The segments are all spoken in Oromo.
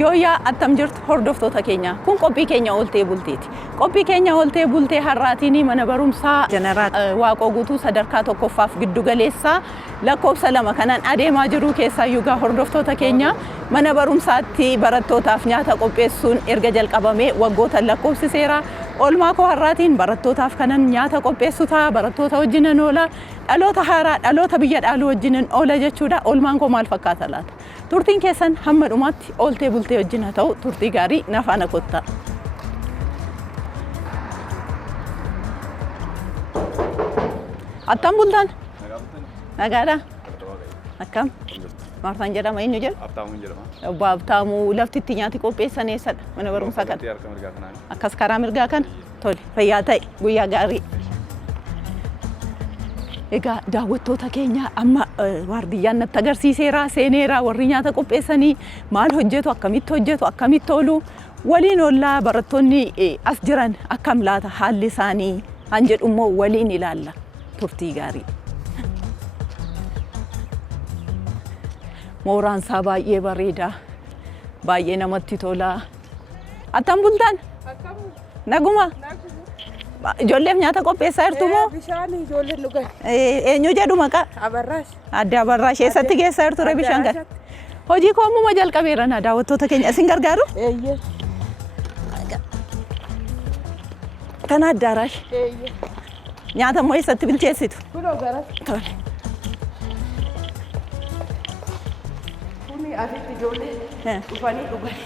Yooyaa attam jirtu hordoftoota keenya kun qophii keenya oltee bulteeti. Qophii keenya oltee bultee har'aatiin mana barumsaa Jeneraal Waaqoo Guutuu sadarkaa tokkoffaaf giddu galeessaa lakkoofsa 2 kanaan adeemaa jiru keessaa yuugaa hordoftoota keenya mana barumsaatti barattootaaf nyaata qopheessuun erga jalqabamee waggoota lakkoofsiseera. Olmaa koo har'aatiin barattootaaf kanan nyaata qopheessu ta'a barattoota wajjinan oola dhaloota haaraa dhaloota biyya dhaaluu wajjinan oola jechuudha. Olmaan koo maal fakkaata laata? Turtiin keessan hamma dhumaatti oltee bultee wajjin haa ta'u turtii gaarii na faana kottaa. Attam bultan? Nagaadha? Akkam? Maartaan jedhama eenyu jedhu? Abtaamuu jedhama. Obbo Abtaamuu laftitti nyaati qopheessan eessadha mana barumsaa kana? Akkas karaa mirgaa kana? Tole fayyaa ta'e guyyaa gaarii. Egaa daawwattoota keenya amma waardiyyaan natti agarsiiseera seeneera warri nyaata qopheessanii maal hojjetu akkamitti oolu waliin oollaa barattoonni as jiran akkam laata haalli isaanii han jedhu immoo waliin ilaalla turtii gaarii. Mooraan isaa baay'ee bareeda baay'ee namatti tola. Attam bultan? Naguma? Ijoolleef nyaata qopheessaa jirtu moo? Bishaan ijoolleen dhugan. Eenyu jedhu maqaa? Abarraash. Adde Abarraash eessatti geessaa jirtu ree bishaan kana? Hojii koo ammuma jalqabeera na daawwattoota keenya isin gargaaru? Eeyyee. Kana Addaaraash. Eeyyee. Nyaata immoo eessatti bilcheessitu? Kunoo garas. Tole. Kuni asitti ijoollee dhufanii dhugan.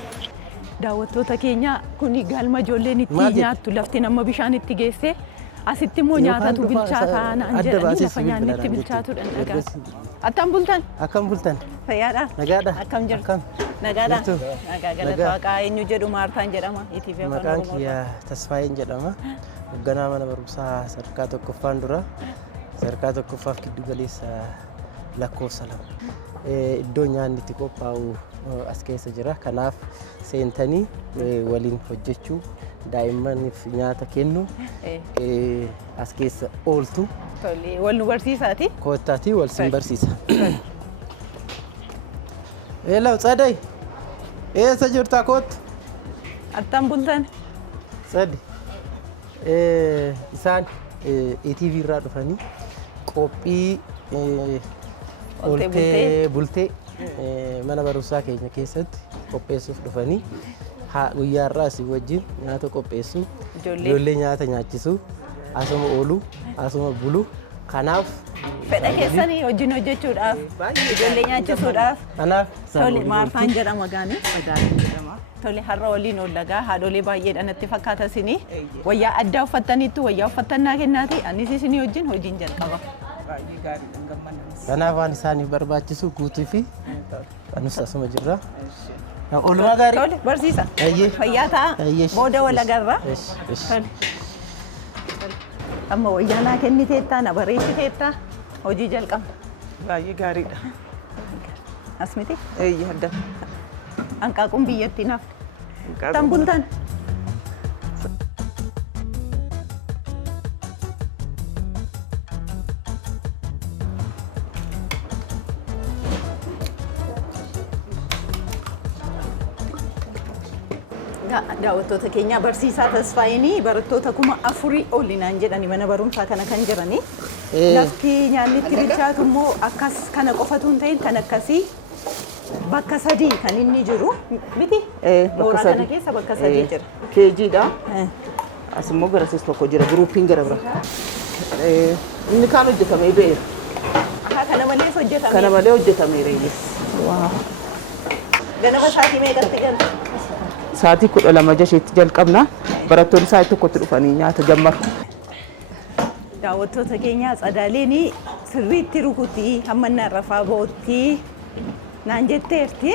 Daawwattoota keenya kuni galma ijoolleen itti nyaattu lafti nama bishaan itti geesse asitti immoo nyaatatu bilchaataa naan jedhanii lafa nyaanni itti bilchaatudha dhagaa. Attam bultan? Akkam bultan? Fayyaadha? Nagaadha? Akkam jirtu? Nagaadha? Nagaa galata Waaqaa eenyu jedhu Maartaan jedhama. Maqaan kiyya Tasfaayeen jedhama. Hoogganaa mana barumsaa sadarkaa tokkoffaan dura sadarkaa tokkoffaaf giddu galeessa lakkoofsa 2. Iddoo nyaanni itti qophaa'u as keessa jira. Kanaaf seentanii waliin hojjechuu daa'immaniif nyaata kennu as keessa ooltu. Tole wal nu barsiisaati. Koottaatii wal sin barsiisa. Eelaa Tsaday eessa jirta koottu? Attam bultan? Tsadi isaan ETV irraa dhufanii qophii oltee bultee mana barumsaa keenya keessatti qopheessuuf dhufanii guyyaa irraa asii wajjin nyaata qopheessu ijoollee nyaata nyaachisu asuma oolu asuma bulu kanaaf fedha keessanii wajjin hojjechuudhaaf ijoollee nyaachisuudhaaf kanaaf tole Maartaan jedhama gaanii tole har'a waliin oollagaa haadholee baay'eedhaan natti fakkaata isinii wayyaa addaa uffattaniittu wayyaa uffannaa kennaati anis isinii wajjin hojiin jalqaba. Kanaaf waan isaaniif barbaachisu guutuu fi anus asuma jirra. Oolmaa gaarii. Tole barsiisa. Fayyaa ta'a. Booda wal agarra. Amma wayyaa naa kenniteettaa na bareechiteettaa hojii jalqabna. Baay'ee gaariidha. As miti? Eeyyee adda. Hanqaaquun biyyattii naaf. Tan bultan? Daawwattoota keenya barsiisaa Tasfaayeen barattoota 4,000 oolinaan jedhanii mana barumsaa kana kan jiranii. Lafti nyaanni itti bilchaatu immoo akkas kana qofatu hin ta'in kan akkasii bakka 3 kan inni jiru miti? Mooraa kana keessa bakka 3 jira. Keejiidha. As immoo garasis tokko jira guruupiin gara bira. Inni kaan hojjetamee beera. Kana malees hojjetamee? Kana malee hojjetameera iyyes. Ganama sa'aatii meeqatti galtu? Sa'aatii 12 jasheetti jalqabna. Barattoonni sa'aatii tokkotti dhufanii nyaata jammaru. Daawwattoota keenya Tsadaaleen sirriitti rukutii hamma narrafaa bootti naan jetteerti.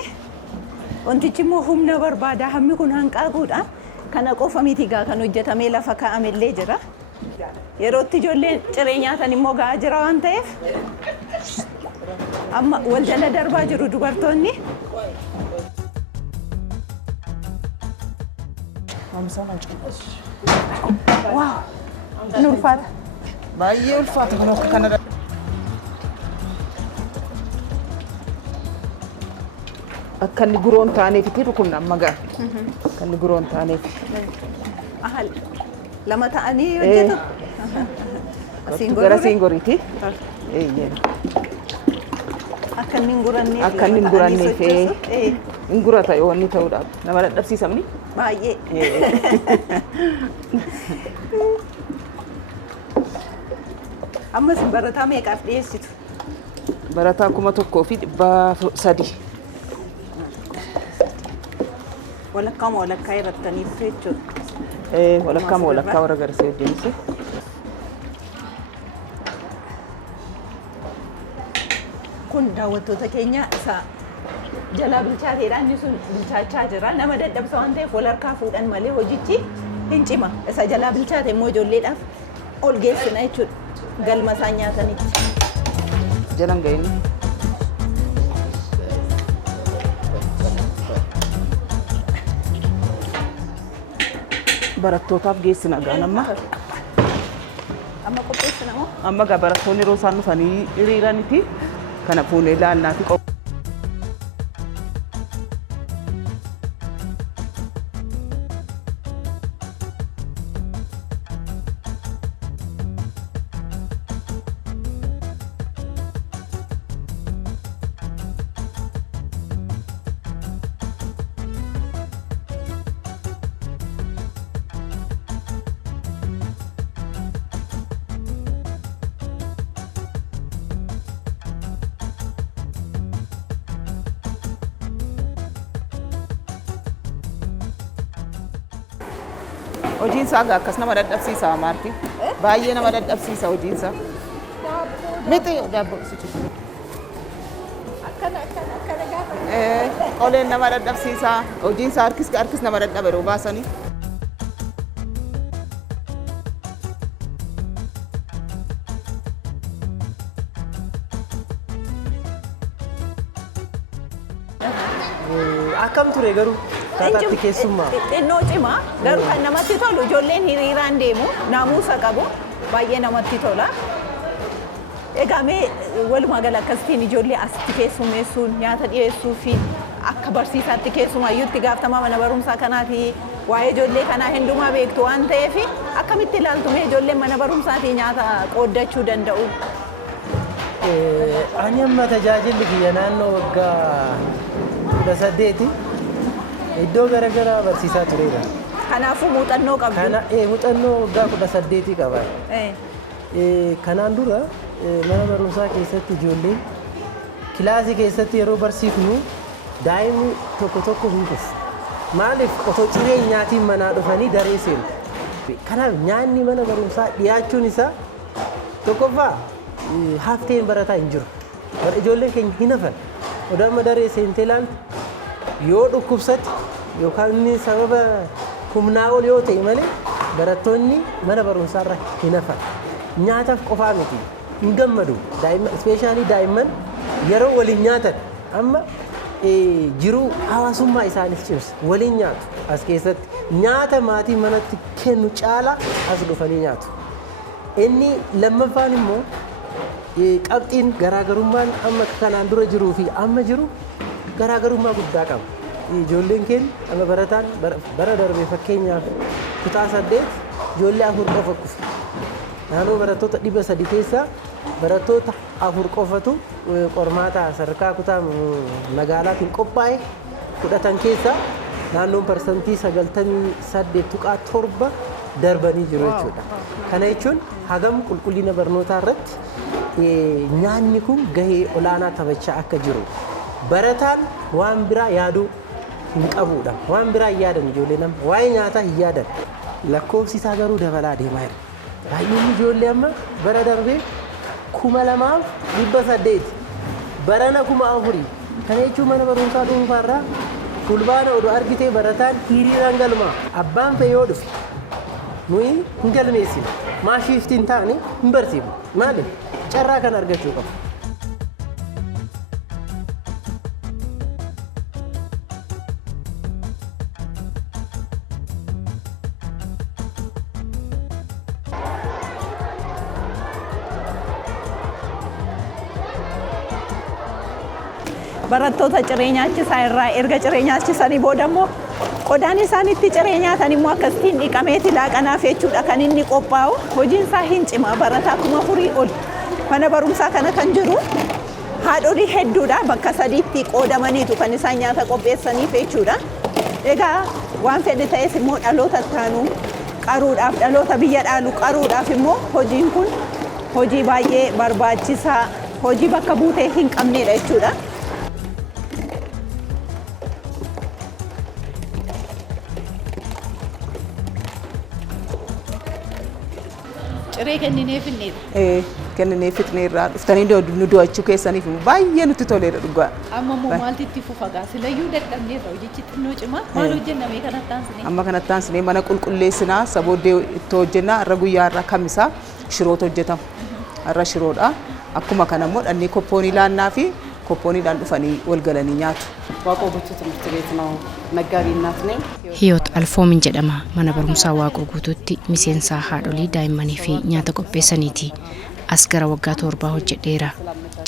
Wantichi immoo humna barbaada hammi kun hanqaaquudha. Kana qofa miti gaa kan hojjetamee lafa kaa'amellee jira. Yerootti ijoolleen ciree nyaatan immoo gahaa jira waan ta'eef amma wal jala darbaa jiru dubartoonni. Wow! Ini ulfaata. Baay'ee ulfaata kun akka kana. akkanni guroon taanee fiti rukun amma gaa akkanni guroon taanee ahal lama ta'anii hojjetu gara singoriiti akkanni guranne akkanni guranne fe ingurata yoo inni ta'uudhaaf nama dadhabsiisamni baay'ee amma sin barataa meeqaaf dhiyeessitu barataa 1,300 walakkaa irrattaniif jechuudha walakkaa warra garsee hojjennise kun daawwattoota keenya isa jalaa bilchaateedhaan inni sun bilchaachaa jira nama dadhabsa waan ta'eef walharkaa fuudhan malee hojichi hin cima isa jalaa bilchaate immoo ijoolleedhaaf ol geessina jechuudha galma isaan nyaatanitti jalan ga'inni barattootaaf geessina gaan amma qopheessina moo amma gaa barattoonni yeroo isaan dhufanii hiriiranitti kana fuunee laannaa fi hojiin isaa akkas nama dadhabsiisa maarti baay'ee nama dadhabsiisa hojiin isaa miti daabbo akkana gaafa qoleen nama dadhabsiisa hojiin isaa harkis nama dadhaba yeroo baasanii akkam ture garuu taataatti keessummaa xinnoo cimaa garuu kan namatti tolu ijoolleen hiriiraan deemu naamusa qabu baay'ee namatti tola egaa mee walumaa gala akkasitiin ijoollee asitti keessummeessuun nyaata dhiyeessuu fi akka barsiisaatti keessumaayyuu itti gaafatamaa mana barumsaa kanaati waa'ee ijoollee kanaa hundumaa beektu waan ta'eef akkamitti ilaaltu mee ijoolleen mana barumsaatii nyaata qooddachuu danda'u ani amma tajaajilli kiyya naannoo waggaa 18 iddoo garaagaraa barsiisaa tureera. Kanaafuu muuxannoo qabdu. Muuxannoo waggaa 18 qaba. Kanaan dura mana barumsaa keessatti ijoolleen kilaasii keessatti yeroo barsiifnu daa'imni tokko hin kufu. Maaliif otoo ciree nyaatiin manaa dhufanii daree seenu. Kanaaf nyaanni mana barumsaa dhiyaachuun isaa tokkoffaa hafteen barataa hin jiru. Ijoolleen keenya hin hafan. Odoo amma daree seentee ilaaltu yoo dhukkubsate yookaan inni sababa humnaa ol yoo ta'e malee barattoonni mana barumsaarra hin hafan. Nyaataaf qofaa miti hin gammadu. Ispeeshaalii daa'imman yeroo waliin nyaatan amma jiruu hawaasummaa isaaniif cimsa. Waliin nyaatu as keessatti nyaata maatii manatti kennu caala as dhufanii nyaatu. Inni lammaffaan immoo qabxiin garaagarummaan amma kanaan dura jiruu fi amma jiru garaagarummaa guddaa qaba. Ijoolleen keenya amma barataan bara darbee fakkeenyaaf kutaa 8 ijoollee 4 qofa kufe. Naannoo barattoota 300 keessaa barattoota 4 qofatu qormaata sadarkaa kutaa magaalaatiin qophaa'e fudhatan keessaa naannoon parsantii 98.7 darbanii jiru jechuudha. Kana jechuun hagam qulqullina barnootaa irratti nyaanni kun gahee olaanaa taphachaa akka jiru. Barataan waan biraa yaaduu hin qabuudha. Waan biraa hin yaadan ijoolleen amma waa'ee nyaataa hin yaadan. Lakkoofsi isaa garuu dabalaa deemaa jira. Baay'inni ijoollee amma bara darbee 2,800 barana 4,000 kana jechuun mana barumsaa dhuunfaarraa fulbaana oduu argitee barataan hiriiraan galmaa abbaan fee yoo dhufe nuyi hin galmeessine maashiiftiin taane hin barsiifne maaliif carraa kan argachuu qabu. barattoota cireenyaachisaa irraa erga cireenyaachisanii boodammoo qodaan isaanitti cireenyaatan immoo akkasiin dhiqameeti laaqanaaf jechuudha kan inni qophaa'u. Hojiin isaa hin cima barataa 4,000 ol mana barumsaa kana kan jiru haadholii hedduudha bakka sadiitti qoodamaniitu kan isaan nyaata qopheessaniif jechuudha. Egaa waan fedhe ta'es immoo dhaloota taanu qaruudhaaf dhaloota biyya dhaalu qaruudhaaf immoo hojiin kun hojii baay'ee barbaachisaa hojii bakka buutee hin qabnedha jechuudha. Ciree kenninee finneedha. Kenninee fitneerraa dhuftanii nu do'achuu keessaniif baay'ee nutti toleera dhugaa. Amma immoo maaltu itti fufagaa silayyuu dadhabneerra hojichi xinnoo cimaa maal hojjenname kanatti aansinee? Amma kanatti aansinee mana qulqulleessinaa sabooddee itti hojjennaa irra guyyaa irra kamisaa shiroota hojjetama. Irra shiroodha. Akkuma kana immoo dhannee koppoonii laannaa fi koppooniidhaan dhufanii wal galanii nyaatu. Waaqoo guutuu ትምህርት ቤት ነው መጋቢ እናት ነኝ። Hiyoot Alfoomin jedhama mana barumsaa Waaqoo guutuutti miseensa haadholii daa'immanii fi nyaata qopheessaniiti. As gara waggaa 7 hojjedheera.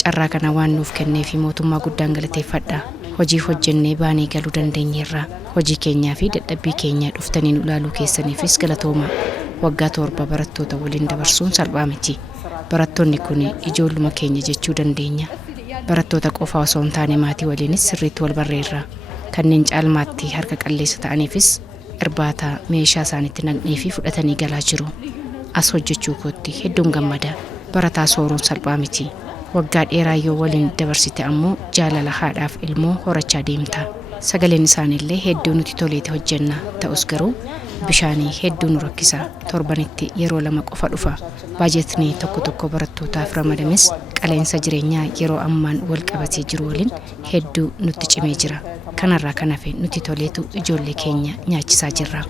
Carraa kana waan nuuf kennee fi mootummaa guddaan galateeffadha. Hojii hojjennee baanee galuu dandeenyeerra. Hojii keenyaa fi dadhabbii keenya dhuftanii nu ilaaluu keessaniifis galatooma. Waggaa 7 barattoota waliin dabarsuun salphaa miti. Barattoonni kun ijoolluma keenya jechuu dandeenya. Barattoota qofa osoo hin taane maatii waliinis sirriitti wal barreerra. Kanneen caalmaatti harka qalleessa ta'aniifis irbaata meeshaa isaaniitti naqnee fi fudhatanii galaa jiru. As hojjechuu kootti hedduun gammada. Barataa sooruun salphaa miti. Waggaa dheeraa yoo waliin dabarsite ammoo jaalala haadhaaf ilmoo horachaa deemta. Sagaleen isaaniillee hedduu nuti toleeti hojjenna. Ta'us garuu bishaanii hedduu nu rakkisa. Torbanitti yeroo 2 qofa dhufa. Baajetni tokko barattootaaf ramadames qaleensa jireenyaa yeroo ammaan wal qabatee jiru waliin hedduu nutti cimee jira. Kanarraa kan hafe nuti toleetu ijoollee keenya nyaachisaa jirra.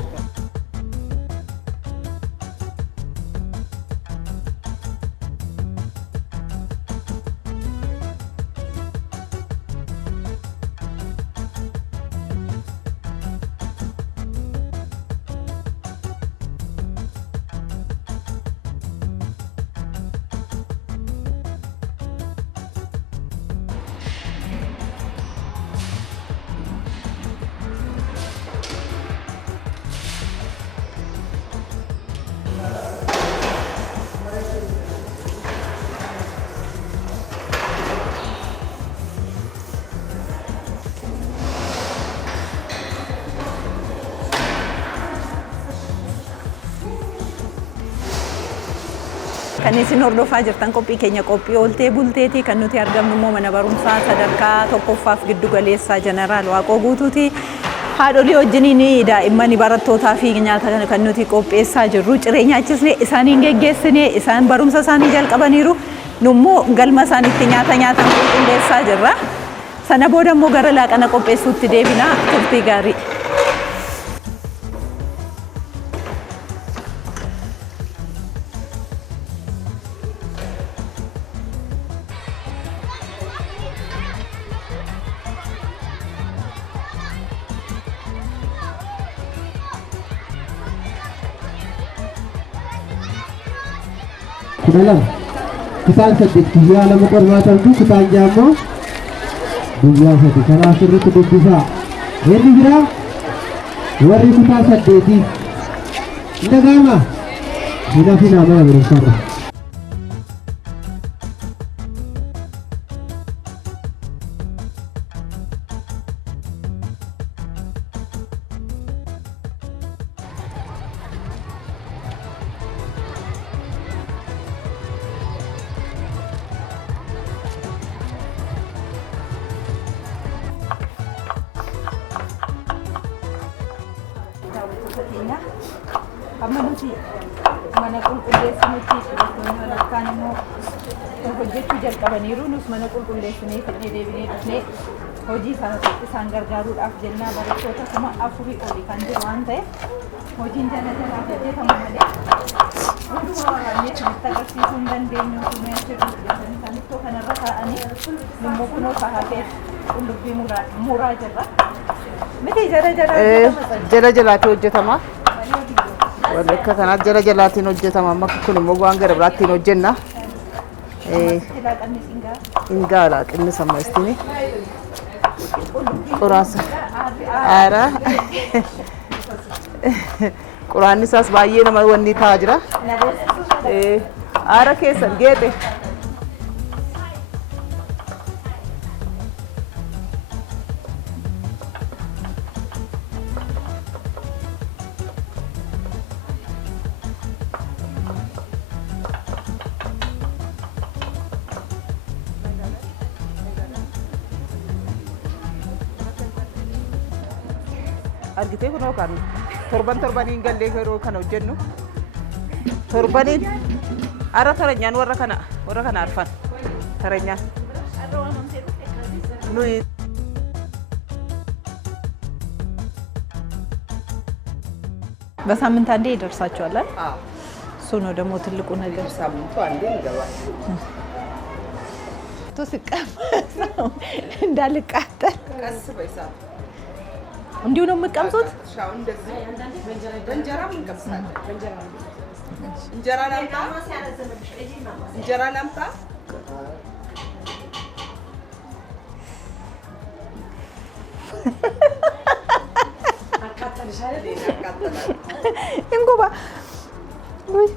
Kan isin hordofaa jirtan qophii keenya qophii ooltee bulteeti kan nuti argamnu immoo mana barumsaa sadarkaa tokkoffaaf giddu galeessaa jeneraal Waaqoo guutuuti. Haadholii wajjiniin daa'imman barattootaa fi nyaata kan nuti qopheessaa jirru cireenyaachisnee isaaniin geggeessinee isaan barumsa isaanii jalqabaniiru nummoo galma isaaniitti nyaata nyaatan qulqulleessaa jirra. Sana booda immoo gara laaqana qopheessuutti deebinaa turtii gaarii. Kudalam, kutaan saddeet guyyaa 2 qormaatamtu kutaan jaammoo guyyaa 3 kanaaf sirriitti dubbisaa. Warri biraa warri kutaa 8 hin dhaga'amaa? Hin hafinaa mana barumsaarra. Amma nuti mana qulqulleessinutti dubartoonni walakkaan immoo hojjechuu jalqabaniiru. Nus mana qulqulleessinee fidnee deebinee dhufnee hojii isaan gargaaruudhaaf jennaa barattoota 4,000 olii kan jiru waan ta'eef hojiin jala jalaa hojjetamu malee hunduma waraannee isinitti agarsiisuu hin dandeenyu. Osoo jedhanii isaanittoo kanarra taa'anii immoo kunoo sahaafeef qullubbii muraa jirra. Miti jala jalaatti hojjetama. Akka kanaatti jala jalaatiin hojjetama. Amma kun immoo waan gara biraattiin hojjenna. Ingaa laaqinni samma istini. Quraasa. Ara. Quraanni isaas baay'ee nama wanni ta'aa jira. Ara keessan geexe. Argitee kunoo kan torbaniin gallee yeroo kana hojjennu torbaniin ara taranyaan warra kana arfan taranyaan nuyi በሳምንት አንዴ ይደርሳቸዋል። እሱ ነው ደግሞ ትልቁ ነገር። ሳምንቱ አንዴ ይገባል። ስቀመጥ ነው እንዳልቃጠል ቀስ በይሳ እንዲሁ ነው የምትቀምሱት? ሻውን እንደዚህ በእንጀራ እንቀምሳለን። እንጀራ ላምጣ እንጀራ ላምጣ እንጎባ ወይ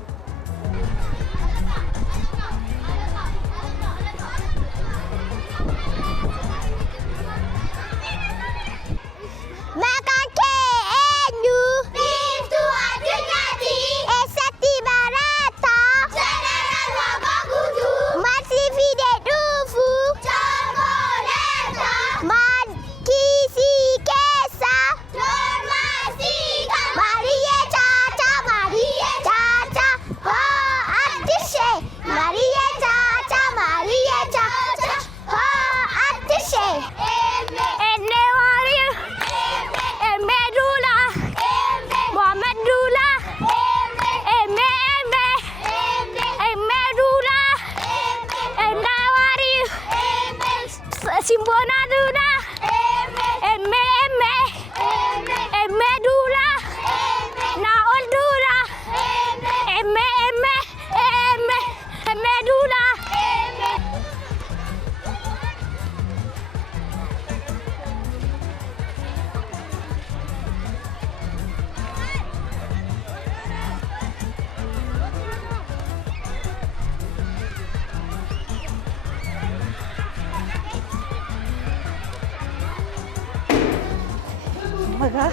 Maga.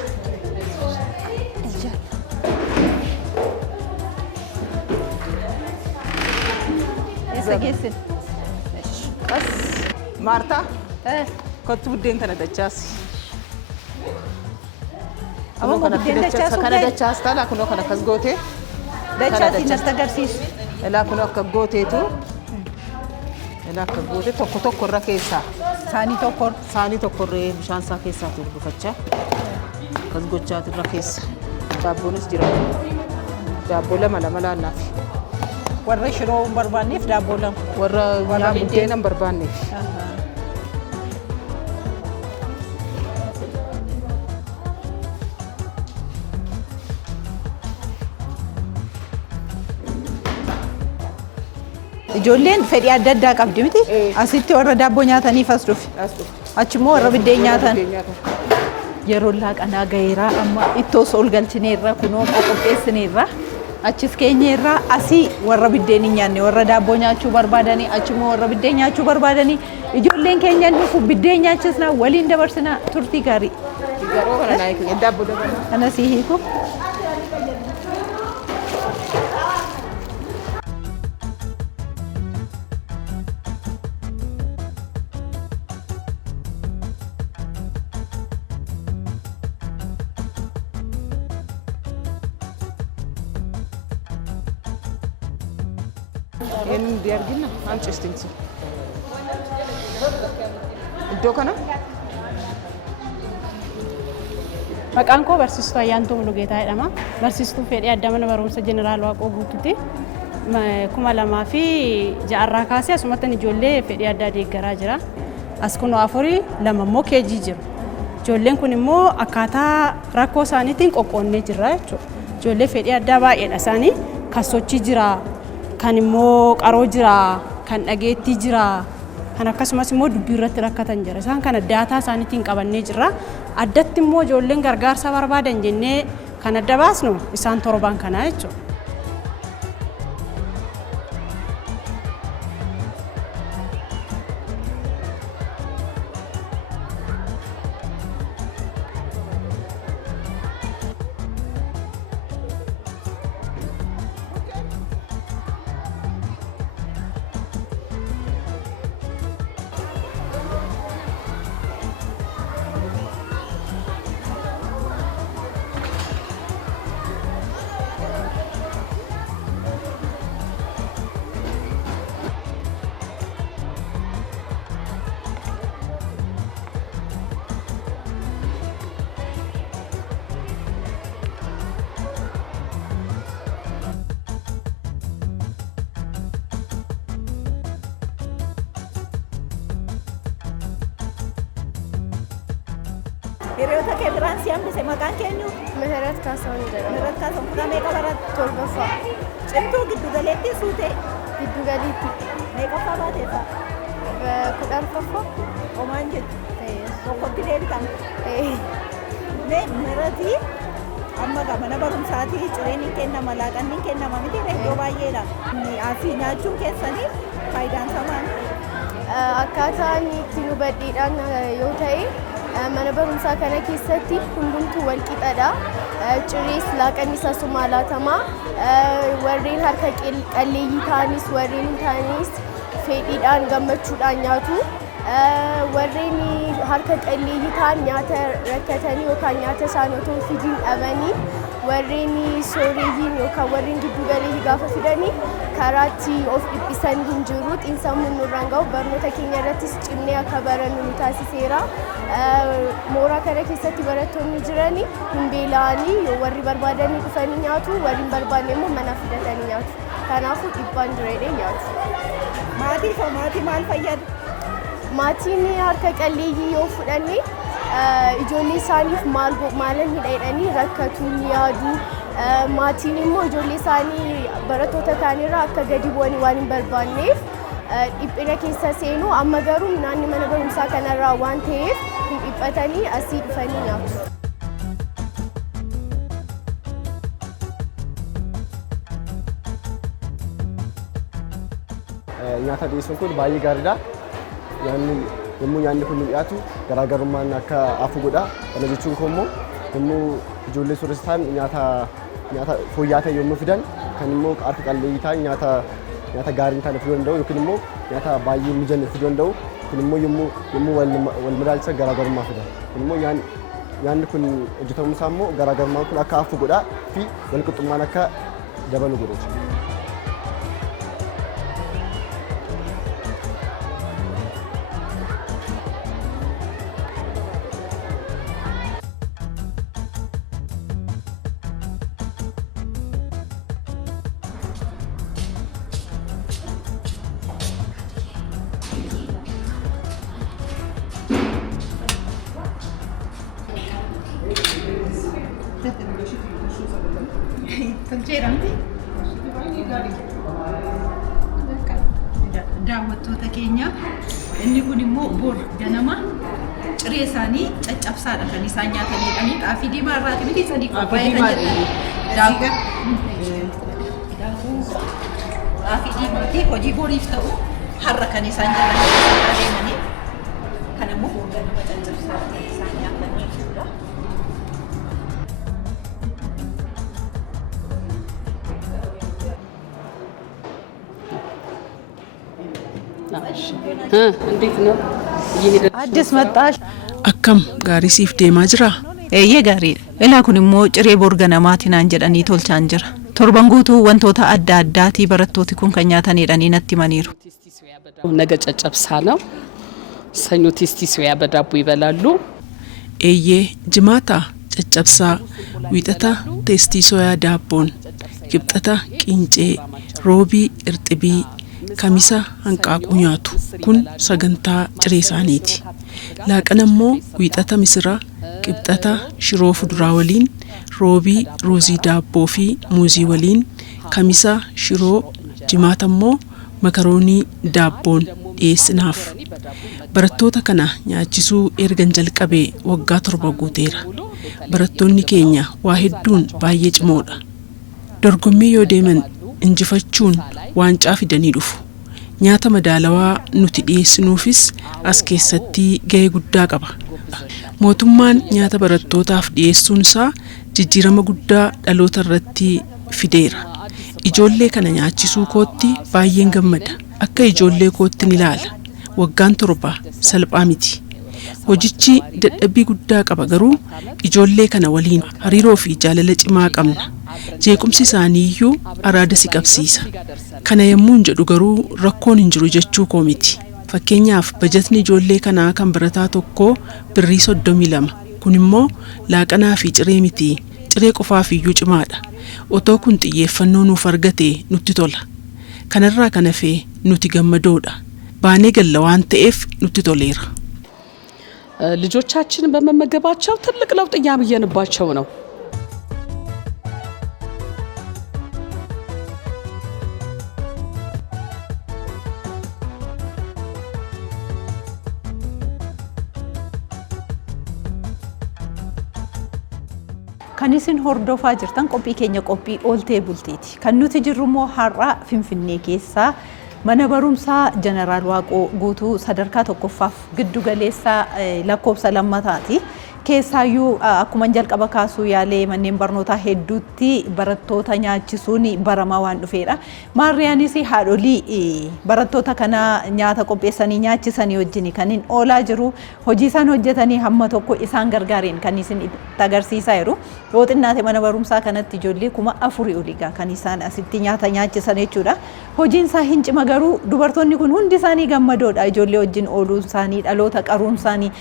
Esa geessin. Bas Maartaa kottu buddeen kana dachaasi. Amma buddeen dachaasu kana dachaas taala kunoo kana kas gootee dachaasi natti agarsiisu. Elaa kunoo akka gooteetu elaa akka gootee tokko irra keessaa saanii tokkorree bishaan isaa keessaa turbufachaa kas gochaatu irra keessa daabboonis jira daabboo lama laannaaf warra shiroo hin barbaanneef daabboo lama warra buddeena hin barbaanneef. Ijoolleen fedhii adda addaa qabdi miti? Asitti warra daabboo nyaataniif as dhufe. Achimmoo warra biddeen nyaatan. Yeroo laaqanaa gaheeraa amma ittoos ol galchineerra kunoo qopheessineerra. Achis keenyeerra asii warra biddeen hin nyaanne warra daabboo nyaachuu barbaadanii achimmoo warra biddeen nyaachuu barbaadanii ijoolleen keenya dhufu biddeen nyaachisnaa waliin dabarsinaa turtii gaarii. Yeroo kana naayik daabboo dabalaa. Kana sii hiiku. Inni di argina anci istinsi. Iddoo kana Maqaan koo barsiistuu Ayyaantuu Mulugeetaa jedhama. Barsiistuu fedhii addaa mana barumsa Jeneraal Waaqoo Guutuuti. 2006 kaasee asumatti ijoollee fedhii addaa deeggaraa jira. As kunoo afurii lama immoo keejii jiru. Ijoolleen kun immoo akkaataa rakkoo isaaniitiin qoqqoonnee jirra jechuudha. Ijoollee fedhii addaa baay'eedha isaanii kan sochii jira, kan immoo qaroo jira, kan dhageettii jira, kan akkasumas immoo dubbii irratti rakkatan jira. Isaan kana daataa isaaniitiin qabannee jirra. Addatti immoo ijoolleen gargaarsa barbaadan jennee kan adda baasnu isaan 7 kana jechuudha. Hiriyoota kee biraan si hambise maqaan keenyu? Meherat Kaasaawwan jedhama. Meherat Kaasaawwan kutaa meeqa baratte? 7ffaa. Cimtuu giddu galeetti suutee? Giddu galiitti. Meeqaffaa baateessa? 10ffaa. Homaan jettu? Tokkotti deebitan? Meheratii amma mana barumsaatii cireen hin kennama laaqanni hin kennama miti iddoo baay'eedha. Asii nyaachuun keessanii faayidaan isaa maali? Akkaataan ittiin hubadhiidhaan yoo ta'e mana barumsaa kana keessatti hundumtuu wal qixadha. Cirees laaqanni isaa sumaalaatamaa. Warreen harka qalleeyyii ta'anis warreen hin taanis fedhiidhaan gammachuudhaan nyaatu. Warreen harka qalleeyyii ta'an nyaata rakkatanii yookaan nyaata isaan otoo fidiin dhabanii warreen sooreeyyiin yookaan warreen giddu galeeyyii gaafa fidanii karaatti of dhiphisan hin jiru. Xiinsammuun nurraan ga'u barnoota keenya irrattis cimnee akka barannu nu taasiseera. Mooraa kana keessatti barattoonni jiran hin beela'anii yoo warri barbaadanii dhufanii nyaatu warri hin barbaanne immoo mana fidatanii nyaatu. Kanaafuu dhibbaan jireenya nyaatu. Maatii maal fayyada? Maatiin harka qalleeyyii yoo fudhanne ijoollee isaaniif maalan hidhanii rakkatu ni yaadu. Maatiin immoo ijoollee isaanii barattoota kaanirraa akka gadi bu'anii waan hin barbaanneef dhiphina keessa seenu. Amma garuu naanni mana barumsaa kanarraa waan ta'eef hin dhiphatanii asii dhufanii nyaatu. Nyaata dhiyeessuun kun baay'ee gaariidha. Yommuu nyaanni kun dhiyaatu garaagarummaan akka hafu godha. Kana jechuun immoo yommuu ijoollee sooressan nyaata fooyya'aa ta'e yommuu fidan kan immoo harka qalleeyyii ta'an nyaata gaarii ta'an fiduu danda'u yookiin immoo nyaata baay'ee mijanne fiduu danda'u. Kun immoo yommuu wal madaalchisan garaagarummaa fida. Kun immoo nyaanni kun hojjetamuun isaa immoo garaagarummaan kun akka hafu godha fi wal qixxummaan akka dabalu godha. Daawwattoota keenya inni kun immoo bor ganama ciree isaanii caccabsaadha kan isaan nyaatanidha. Xaafii diimaa irraati miti sadii qophaa'ee kan jedhamu. Xaafii diimaati hojii boriif ta'u har'a kan isaan jalatti adeemanii kan immoo bor ganama caccabsaadha kan isaan nyaatan jechuudha. እንዴት ነው? አዲስ መጣሽ? akkam gaarii siif deemaa jira? Eeyyee gaariidha. Ilaa kun immoo ciree bor ganamaatiin aan jedhanii tolchaan jira. Torban guutuu wantoota adda addaatii barattooti kun kan nyaatanidha natti himaniiru. ነገ ጨጨብሳ ነው። ሰኞ ቴስቲ ሶያ በዳቦ ይበላሉ። eeyyee jimaata caccabsaa, wiixata teestii soyaa daabboon, kibxata qincee, roobii irxibii, kamisa hanqaaquu nyaatu. Kun sagantaa ciree isaaniiti. Laaqana immoo wiixata misira, kibxata shiroo fuduraa waliin, roobii ruuzii daabboo fi muuzii waliin, kamisa shiroo, jimaata immoo makaroonii daabboon dhiyeessinaaf. Barattoota kana nyaachisuu ergan jalqabee waggaa 7 guuteera. Barattoonni keenya waa hedduun baay'ee cimoodha. Dorgommii yoo deeman injifachuun waancaa fidanii dhufu. Nyaata madaalawaa nuti dhiyeessinuufis as keessatti gahee guddaa qaba. Mootummaan nyaata barattootaaf dhiyeessuun isaa jijjiirama guddaa dhaloota irratti fideera. Ijoollee kana nyaachisuu kootti baay'een gammada. Akka ijoollee kootti ni ilaala. Waggaan 7 salphaa miti. Hojichi dadhabbii guddaa qaba garuu ijoollee kana waliin hariiroo fi jaalala cimaa qabna. Jeequmsi isaanii iyyuu araada si qabsiisa. Kana yemmuun jedhu garuu rakkoon hin jiru jechuu koo miti. Fakkeenyaaf bajetni ijoollee kanaa kan barataa tokkoo birrii 32. Kun immoo laaqanaa fi ciree miti. Ciree qofaaf iyyuu cimaadha. Otoo kun xiyyeeffannoo nuuf argate nutti tola. Kanarraa kan hafe nuti gammadoodha. Baanee galla waan ta'eef nutti toleera. ልጆቻችንን በመመገባቸው ትልቅ ለውጥ እያየንባቸው ነው። Kan isin hordofaa jirtan qophii keenya qophii ooltee bultiiti. Kan nuti jirru immoo har'a Finfinnee keessaa mana barumsaa Jeneraal Waaqoo Guutuu sadarkaa tokkoffaaf giddu galeessaa lakkoofsa lammataati. Keessaayyuu akkuma jalqaba kaasuu yaalee manneen barnootaa hedduutti barattoota nyaachisuun baramaa waan dhufeedha. Maariyaanis haadholii barattoota kana nyaata qopheessanii nyaachisanii wajjin kan hin oolaa jiru. Hojii isaan hojjetanii hamma tokko isaan gargaareen kan isin agarsiisaa jiru. Yoo xinnaate mana barumsaa kanatti ijoollee 4,000 oliigaa kan isaan asitti nyaata nyaachisan jechuudha. Hojiin isaa hin cima garuu dubartoonni kun hundi isaanii gammadoodha. Ijoollee wajjin ooluun isaanii dhaloota qaruun isaanii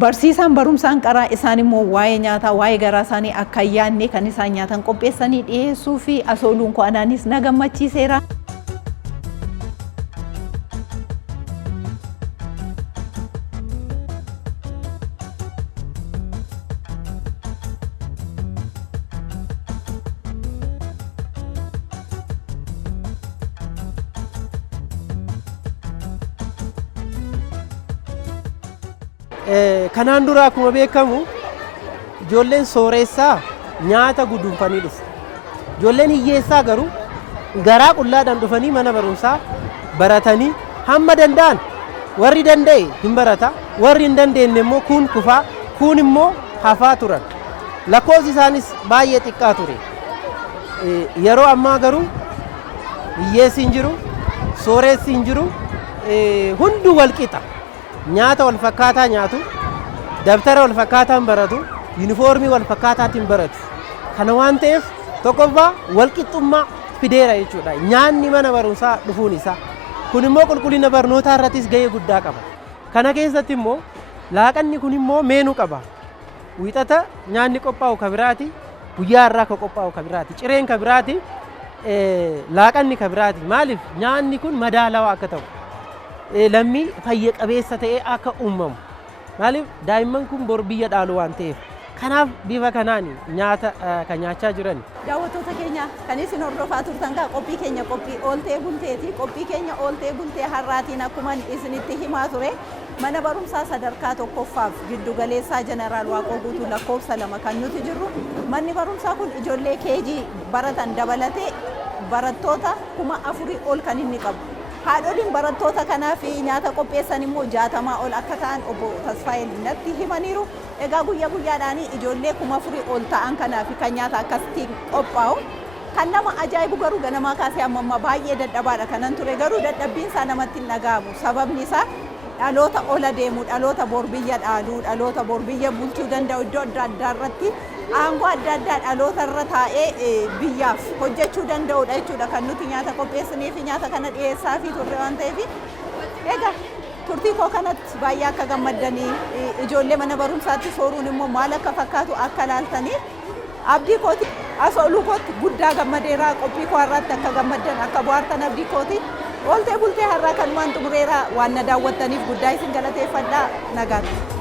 barsiisaan barumsaan qaraa isaan immoo waa'ee nyaataa waa'ee garaa isaanii akka yaadne kan isaan nyaatan qopheessanii dhiyeessuu fi asooluun koo anaanis na gammachiiseera. Kanaan dura akkuma beekamu ijoolleen sooressaa nyaata guduunfanii dhufu. Ijoolleen hiyyeessaa garuu garaa qullaadhaan dhufanii mana barumsaa baratanii hamma danda'an warri danda'e hin barata, warri hin dandeenye immoo kuun kufaa, kuun immoo hafaa turan. Lakkoofsi isaanis baay'ee xiqqaa ture. Yeroo ammaa garuu hiyyeessi hin jiru, sooressi hin jiru, hunduu wal qixa. Nyaata wal fakkaataa nyaatu, dabtara wal fakkaataan baratu, yuunifoormii wal fakkaataatiin baratu. Kana waan ta'eef tokkoffaa wal qixxummaa fideera jechuudha. Nyaanni mana barumsaa dhufuun isaa. Kun immoo qulqullina barnootaa irrattis gahee guddaa qaba. Kana keessatti immoo laaqanni kun immoo meenuu qaba. Wiixata nyaanni qophaa'u ka biraati, guyyaa irraa ka qophaa'u ka biraati, cireen ka biraati, laaqanni ka biraati. Maaliif nyaanni kun madaalawaa akka ta'u? Lammii fayya qabeessa ta'ee akka uumamu. Maaliif daa'imman kun bor biyya dhaalu waan ta'eef. Kanaaf bifa kanaan nyaata kan nyaachaa jiran. Daawwattoota keenya kan isin hordofaa turtan kaa qophii keenya qophii ooltee bulteeti. Qophii keenya ooltee bultee har'aatiin akkuma isinitti himaa ture mana barumsaa sadarkaa tokkoffaaf giddu galeessaa Jeneraal Waaqoo Guutuu lakkoofsa 2 kan nuti jirru. Manni barumsaa kun ijoollee keejii baratan dabalatee barattoota 4,000 ol kan inni qabu. Haadholiin barattoota kanaaf nyaata qopheessan immoo 60 ol akka ta'an obbo Tasfaayee natti himaniiru. Egaa guyyaa guyyaadhaan ijoollee 4,000 ol ta'an kanaaf kan nyaata akkasitti qophaa'u. Kan nama ajaa'ibu garuu ganamaa kaasee amma baay'ee dadhabaadha kanan ture garuu dadhabbiin isaa namatti hin dhaga'amu. Sababni isaa dhaloota ola deemu, dhaloota bor biyya dhaaluu, dhaloota bor biyya bulchuu danda'u iddoo adda addaa irratti aangoo adda addaa dhaloota irra taa'ee biyyaaf hojjechuu danda'udha jechuudha kan nuti nyaata qopheessinee fi nyaata kana dhiyeessaa fi turre waan ta'eef. Egaa turtii koo kanatti baay'ee akka gammaddanii ijoollee mana barumsaatti sooruun immoo maal akka fakkaatu akka laaltanii abdii kooti asooluu kooti guddaa gammadeeraa qophii koo har'aatti akka gammaddan akka bohaartan abdii kooti. Ooltee bultee har'aa kanumaan xumureera waan na daawwattaniif guddaa isin galateeffadhaa nagaatti.